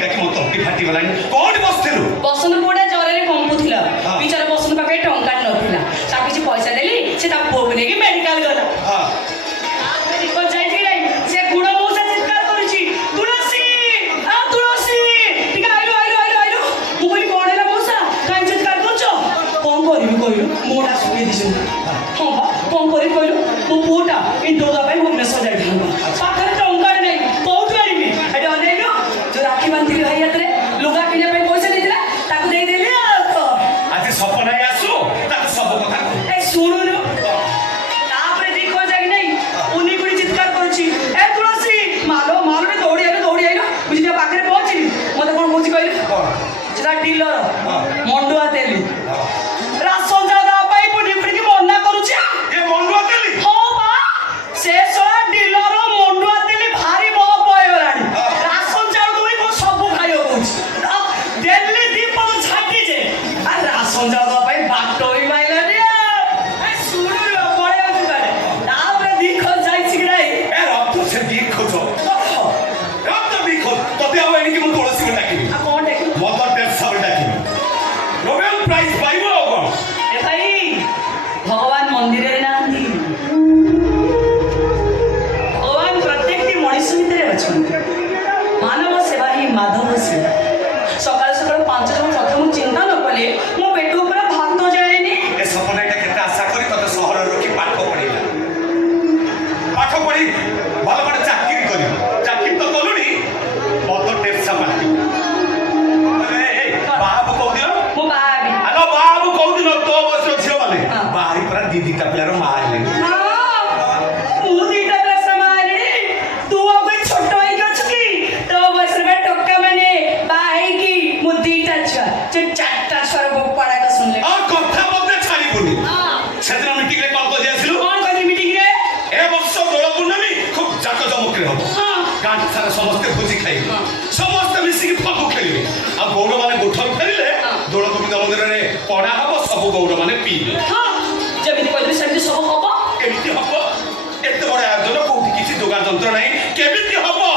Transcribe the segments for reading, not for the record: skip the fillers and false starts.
डाकी मो तंटी फाटी गलानी कोन बसथिलु बसन पुड़ा जरे कंपुथिला हाँ। बिचारा बसन पाके टंका नथिला ता किछि पैसा देली से ता पोग नेकी मेडिकल गला हां को जाई छी रे से गुडो मौसा चित्कार करूची तुलसी आ तुलसी टिका आइलो आइलो आइलो आइलो मु बोली कोन हैला मौसा काई चित्कार करछो कोन करिवि कहिलो मोडा सुके दिसु हां बा कोन करि कहिलो मो पुटा इन दोगा भाई भुवनेश्वर जाइथांबा पाखरे टंका नै कोउठ गाड़ीबि एडे अनेलो जो राखी बांधिली भाई हातरे लुगा किने पे पैसा देथिला ताकू देई देली आ तो आज सपना आसु ताको सब कथा ए सुनु न तापरे देखो जागी नहीं उनी गुडी चित्कार करूची ए तुलसी मालो मालो रे दौड़ी आइलो बुझिया पाखरे पहुंचली मते कोन बुझी कहली सेटा डीलर मंडुआ तेली राशन जागा पाई पुनी पुनी की मन्ना करूची ए मंडुआ तेली हो बा से सोला डीलर मंडुआ तेली भारी बह पय गलानी राशन जागा दुई को सब खाइयो करूची दिल्ली दीप छाटी जे आ राशन जागा पाई बाटो ही माइला रे ए सुनु रे पळे आजु काडे तापरे देखो जाई छी रे ए रक्त से दी खोजो रक्त दी खोज तते अब एनी कि मो तुलसी को डाकी आ कोन देखि मदर टेरेसा को डाकी नोबेल प्राइज पाइबो कोन ए भाई भगवान मंदिर रे नांदी भगवान प्रत्येक टी मनुष्य भितरे अछन मानव सेवा ही माधव सेवा सकाल सकाल 5 जन प्रथम चिंता न कले मो पेट ऊपर भात तो जाएनी ए सपना एटा केते आशा करी तते शहर रखी पाठ पढिला पाठ पढी भलो बड चाकरी करी चाकरी तो कलुनी मदर टेरेसा माटी ए बाबू को दियो मो बाबी हेलो बाबू को दिनो तो बस छियो माने हाँ। बाहरी पर दीदी का प्लेयर मारले तू दीटा प्लस समारे तू अब कोई छोटो ही क्यों छकी तो बस रे टोक्का मैंने बाई की मुद्दीटा छ जो चारटा स्वर गोपाड़ा का सुन ले आ कथा मते छाड़ी पुनी हां सेदिन मीटिंग रे कॉल कर दियासिलु कौन करी मीटिंग रे ए वर्ष दोल पूर्णमी खूब जाक जमक रे हो हां गां सारा समस्त भोजी खाइ समस्त मिसी की फगु खेलिबे आ गौड़ माने गोठल फेरिले दोल गोविंद मंदिर रे पड़ा हबो सब गौड़ माने पीबे हां जब भी कोई सेमती सब होबो केमिति हबो एते बड़ आयोजन कोठी किछि जोगार जंत्र नै केमिति हबो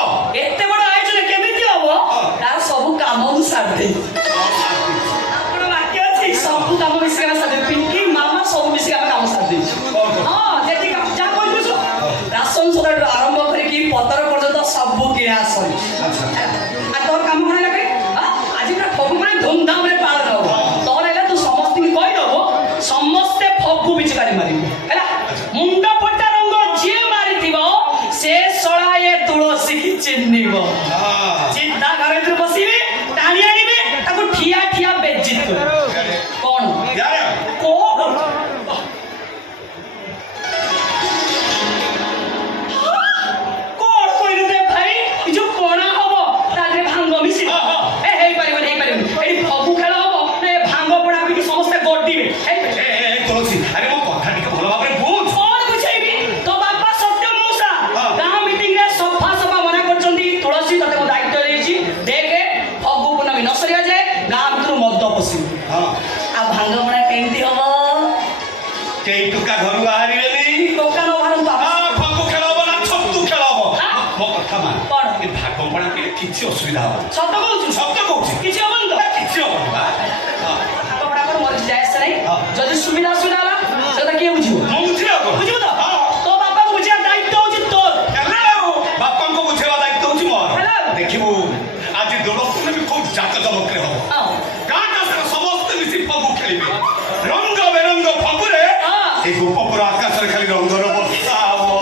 एते बड़ आयोजन केमिति होबो तार सब काम मु साथ दे आपण बाकी अछि सब काम मिसी का साथ दे पिंकी मामा सब मिसी का काम साथ दे हां जेति का जा कोइ बुझो राशन सदर आरंभ करे कि पतर पर्यंत सब किना आसन अच्छा आ तोर काम कोन लागे आज पूरा फगु माने धूमधाम रे पालन हो तोर एला तू समस्त की कहि दबो समस्त फगु बिचकारी मारी हैला मुंडा पट्टा रंग जे मारिथिबो से सळाए तुलसी की चिन्निबो हां चिंता घरे तू बसिबे टाणी आनिबे ताको ठिया ठिया बेज्जित कर कोन यार कोन कोन कइले दे भाई इ जो कोना हबो तारे भांग मिसी ए हेई परिबन एडी फगु खेल हबो ने भांग पड़ा भी समस्त गड्डीबे ए तुलसी अरे मो कथा टिके भलो भाबरे बुझ कोन बुझाइबी तो बापा सत्य मौसा हाँ। गां मीटिंग रे सफा सफा मना करचंदी तुलसी तते को दायित्व देछि देखे फगु पूर्णमी न सरिया जाए गां भितर मद पसी हां आ भांग पड़ा केमती हबो केई टुका घरु बाहरिलेनी टोका न भारत बाबा हां फगु खेलबो ना छत्तु खेलबो हाँ। मो कथा मान कोन ए भागम पड़ा के किछि असुविधा हो सत्य कहउछु शब्द कहूछि किछि हबन तो किछि हो बा हां कपड़ा पर मर जाए से नहीं हाँ। जदि सुविधा सुनाला सेटा के बुझियो मो बुझियो को बुझियो तो हां तो बापा को बुझिया दायित्व होछि तोर हेलो बापा को बुझेवा दायित्व होछि मोर हेलो। देखिबू आज दोल पूर्णमी खूब जाक जमक रे हो हां गां का सारा समस्त मिसी फगु खेलिबे रंग बेरंग फगुरे हाँ। ए गोपपुर आकाश रे खाली रंगर बर्षा हो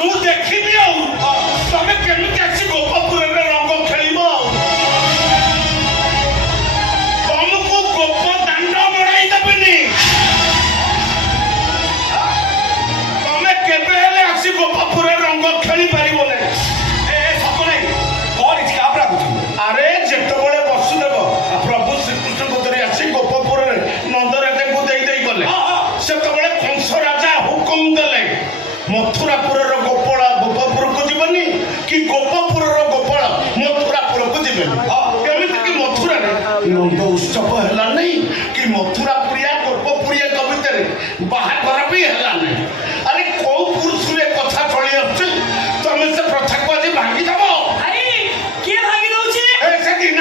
तू देखिबी आ तमे केमिति आसी गोपपुर रे रंग खेलिबो तुमको गोप दंड बढाई दबनी तमे केबे हेले आसी गोपपुर रे रंग खेली पारिबो नै ए सपनै कोन इछि आपरा बुझी अरे जेतबळे वसुदेव प्रभु श्रीकृष्ण गोदरी आसी गोपपुर रे नंदरे को देई गले हां हां सेतबळे कंस राजा हुकुम देले मथुरापुर रो गोपाळ गोपपुर को जीवनी कि गोपपुर रो गोपाळ मथुरापुर को जीवनी केमिति कि मथुरा रे नंद उत्सव हला नै कि मथुरापुरिया गोपपुरिया कविता रे बाहाघर भी हला नै अरे को पुरुष रे कथा चली आछे तमे से प्रथा को आज भांगी दबो अरे के भागी दउछि ए से दिन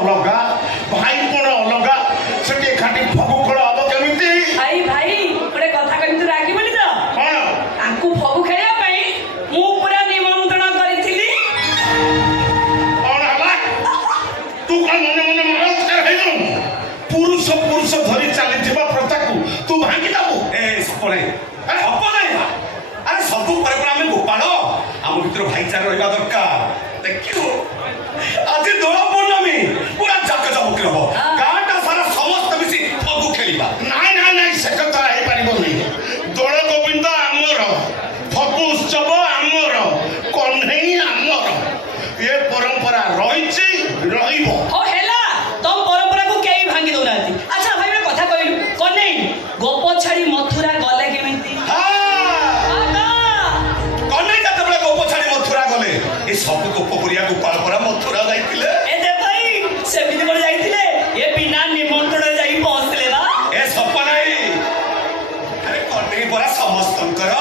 ଅଲଗା ଭାଇ କୋଣ ଅଲଗା ସେଠି ଏକାଠି ଫଗୁ ଖେଳ ହବ କେମିତି? ଭାଇ ଭାଇ ଗୋଟେ କଥା କହିବି, ତୁ ରାଗିବୁନି ତ? କଣ ତାଙ୍କୁ ଫଗୁ ଖେଳିବା ପାଇଁ ମୁଁ ପୁରା ନିମନ୍ତ୍ରଣ କରିଥିଲି। କଣ ହେଲା? ତୁ କଣ ମନେ ମନେ ମନସ୍କାର ହେଇଗଲୁ? ପୁରୁଷ ପୁରୁଷ ଧରି ଚାଲିଥିବା ପ୍ରଥାକୁ ତୁ ଭାଙ୍ଗି ଦବୁ? ଏ ସପନେ ସପନେ ଆରେ ସବୁ ପରେ ପରେ ଆମେ ଗୋପାଳ ଆମ ଭିତରେ ଭାଇଚାରା ରହିବା ଦରକାର। ଦେଖିବୁ ଆଜି ଦୋଳ ପୂର୍ଣ୍ଣମୀ ପୁରା ଜାକଜମକରେ ହବ। ଗାଁଟା ସାରା ସମସ୍ତେ ମିଶି ଫଗୁ ଖେଳିବା। ନାଇଁ ନାଇଁ ନାଇଁ ସେ କଥା ହେଇପାରିବନି। ଦୋଳ ଗୋବିନ୍ଦ ଆମର, ଫଗୁ ଉତ୍ସବ ଆମର, କହ୍ନେଇ ଆମର, ଏ ପରମ୍ପରା ରହିଛି ରହିବ। ହଉ ହେଲା, ତମ ପରମ୍ପରାକୁ କେହି ଭାଙ୍ଗି ଦଉନାହାନ୍ତି। ଆଚ୍ଛା ଭାଇ ଗୋଟେ କଥା କହିଲୁ, କହ୍ନେଇ ଗୋପ ଛାଡି ମଥୁରା ଗଲେ କେମିତି? କହ୍ନେଇ ଯେତେବେଳେ ଗୋପ ଛାଡି ମଥୁରା ଗଲେ ଏ ସବୁ ଗୋପ ପୁରିଆ ଗୋପାଳ ପରା ମଥୁରା ଯାଇଥିଲେ। ଏ ଦେ ଭାଇ ସେମିତି କଣ ଯାଇଥିଲେ? ଏ ବିନା ନିମନ୍ତ୍ରଣରେ ଯାଇ ପହଞ୍ଚିଥିଲେ ବା। ଏ ସପନାଇ ଆରେ କହ୍ନେଇ ପରା ସମସ୍ତଙ୍କର।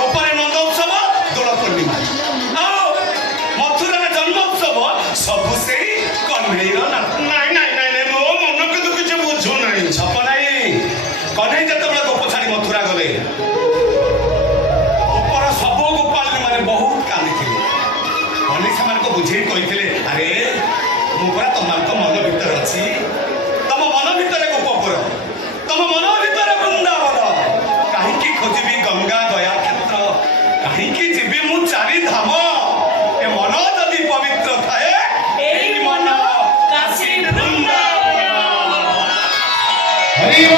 ଗୋପାରେ ନନ୍ଦ ଉତ୍ସବ ଦୋଳ ପୂର୍ଣ୍ଣିମା ଆଉ ମଥୁରାର ଜନ୍ମ ଉତ୍ସବ ସବୁ ସେଇ କହ୍ନେଇର ନା। ନାଇଁ ନାଇଁ ନାଇଁ ନାଇଁ ମୋ ମନ କିନ୍ତୁ କିଛି ବୁଝୁନାହିଁ। ସପନାଇ କହ୍ନେଇ ଯେତେବେଳେ ଗୋପ ଛାଡି ମଥୁରା ଗଲେ ଗୋପର ସବୁ ଗୋପାଳୀ ମାନେ ବହୁତ କାନ୍ଦିଥିଲେ। କହ୍ନେଇ ସେମାନଙ୍କୁ ବୁଝେଇ କହିଥିଲେ, ଆରେ ମୁଁ ପରା ତମମାନଙ୍କ ମନ ଭିତରେ ଅଛି। ତମ ମନ ଭିତରେ ଗୋପପୁର, ତମ ମନ ଭିତରେ ବୃନ୍ଦାବନ। କାହିଁକି ଖୋଜିବି ଗଙ୍ଗା ଦୟା କ୍ଷେତ୍ର, କାହିଁକି ଯିବି ମୁଁ ଚାରି ଧାମ।